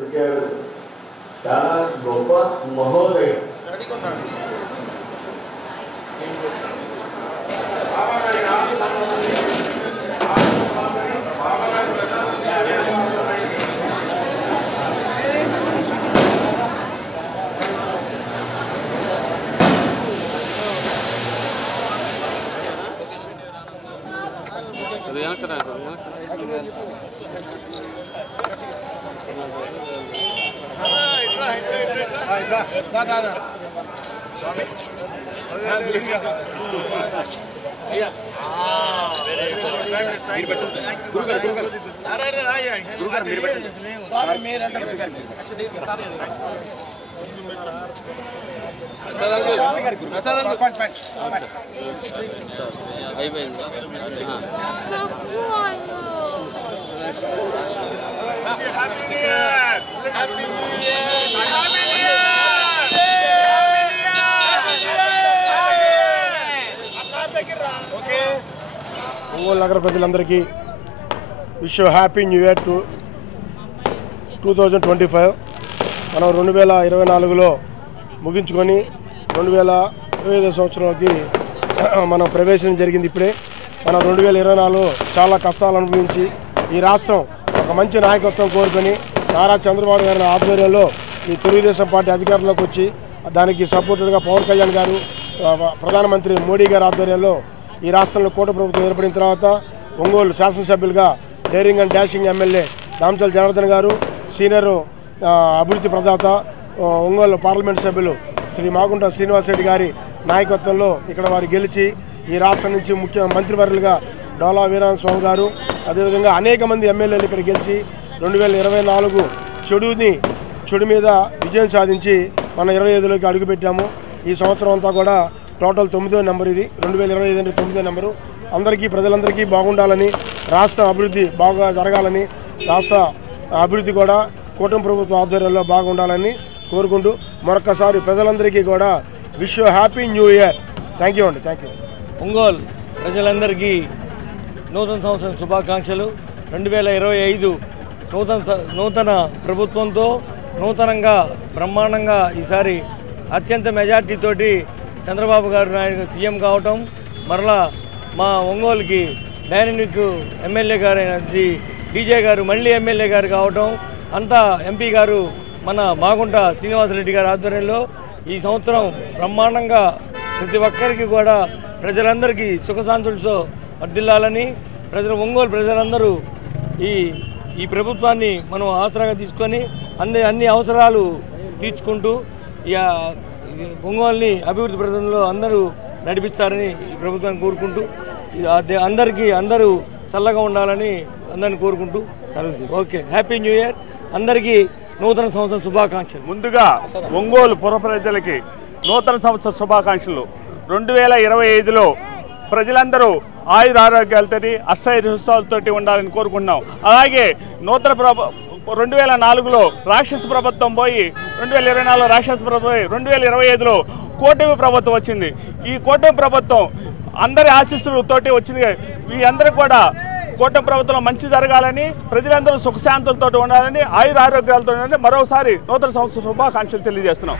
వచ్చాడు. చాలా గొప్ప మహోదయం. ఒంగోలు నగర ప్రజలందరికీ విష్ హ్యాపీ న్యూ ఇయర్ 2025. మనం 2024లో ముగించుకొని 2025 సంవత్సరంలోకి మనం ప్రవేశం జరిగింది. ఇప్పుడే మనం 2024 చాలా కష్టాలు అనుభవించి ఈ రాష్ట్రం ఒక మంచి నాయకత్వం కోరుకొని నారా చంద్రబాబు గారి ఆధ్వర్యంలో ఈ తెలుగుదేశం పార్టీ అధికారంలోకి వచ్చి దానికి సపోర్టెడ్గా పవన్ కళ్యాణ్ గారు, ప్రధానమంత్రి మోడీ గారి ఆధ్వర్యంలో ఈ రాష్ట్రంలో కూటమి ప్రభుత్వం ఏర్పడిన తర్వాత ఒంగోలు శాసనసభ్యులుగా daring and dashing MLA Damacharla Janardhan గారు, సీనియర్ అభివృద్ధి ప్రదాత ఒంగోలు పార్లమెంట్ సభ్యులు శ్రీ మాగుంట శ్రీనివాసరెడ్డి గారి నాయకత్వంలో ఇక్కడ వారు గెలిచి ఈ రాష్ట్రం నుంచి ముఖ్య మంత్రివర్యులుగా డోలా వీరాంజనేయ స్వామి గారు, అదేవిధంగా అనేక మంది ఎమ్మెల్యేలు ఇక్కడ గెలిచి 2024 చెడు మీద విజయం సాధించి మన 25లోకి అడుగుపెట్టాము. ఈ సంవత్సరం అంతా కూడా టోటల్ 9వ నెంబర్ ఇది. 2025 అంటే 9వ నెంబరు. అందరికీ ప్రజలందరికీ బాగుండాలని, రాష్ట్ర అభివృద్ధి బాగా జరగాలని, రాష్ట్ర అభివృద్ధి కూడా కూటమి ప్రభుత్వం ఆధ్వర్యంలో బాగుండాలని కోరుకుంటూ మరొకసారి ప్రజలందరికీ కూడా wish happy new year. Thank you అండి. Thank you. ఒంగోలు ప్రజలందరికీ నూతన సంవత్సరం శుభాకాంక్షలు. 2025 నూతన ప్రభుత్వంతో నూతనంగా బ్రహ్మాండంగా ఈసారి అత్యంత మెజార్టీతోటి చంద్రబాబు గారు నాయుడు సీఎం కావటం, మరలా మా ఒంగోలుకి డైనమిక్ ఎమ్మెల్యే గారు డీజే గారు మళ్ళీ ఎమ్మెల్యే గారు కావటం, అంతా ఎంపీ గారు మన మాగుంట శ్రీనివాసరెడ్డి గారి ఆధ్వర్యంలో ఈ సంవత్సరం బ్రహ్మాండంగా ప్రతి ఒక్కరికి కూడా ప్రజలందరికీ సుఖశాంతులతో వర్ధిల్లాలని ఒంగోలు ప్రజలందరూ ఈ ప్రభుత్వాన్ని మనం ఆసరాగా తీసుకొని అన్ని అవసరాలు తీర్చుకుంటూ ఒంగోలుని అభివృద్ధి ప్రజల్లో అందరూ నడిపిస్తారని ఈ ప్రభుత్వాన్ని కోరుకుంటూ అందరూ చల్లగా ఉండాలని అందరిని కోరుకుంటూ సరే. Okay, happy new year. అందరికీ నూతన సంవత్సరం శుభాకాంక్షలు. ముందుగా ఒంగోలు పుర ప్రజలకి నూతన సంవత్సర శుభాకాంక్షలు. 2025లో ప్రజలందరూ ఆయుర ఆరోగ్యాలతో అష్టైర్యతోటి ఉండాలని కోరుకుంటున్నాం. అలాగే 2004లో రాక్షస ప్రభుత్వం పోయి 2024లో రాక్షస ప్రభుత్వం 2025లో కూటమి ప్రభుత్వం వచ్చింది. ఈ కూటమి ప్రభుత్వం అందరి ఆశీస్సులతోటి వచ్చింది. ఈ అందరికి కూడా కూటమి ప్రభుత్వం మంచి జరగాలని, ప్రజలందరూ సుఖశాంతులతో ఉండాలని, ఆయుర ఆరోగ్యాలతో మరోసారి నూతన సంవత్సర శుభాకాంక్షలు తెలియజేస్తున్నాం.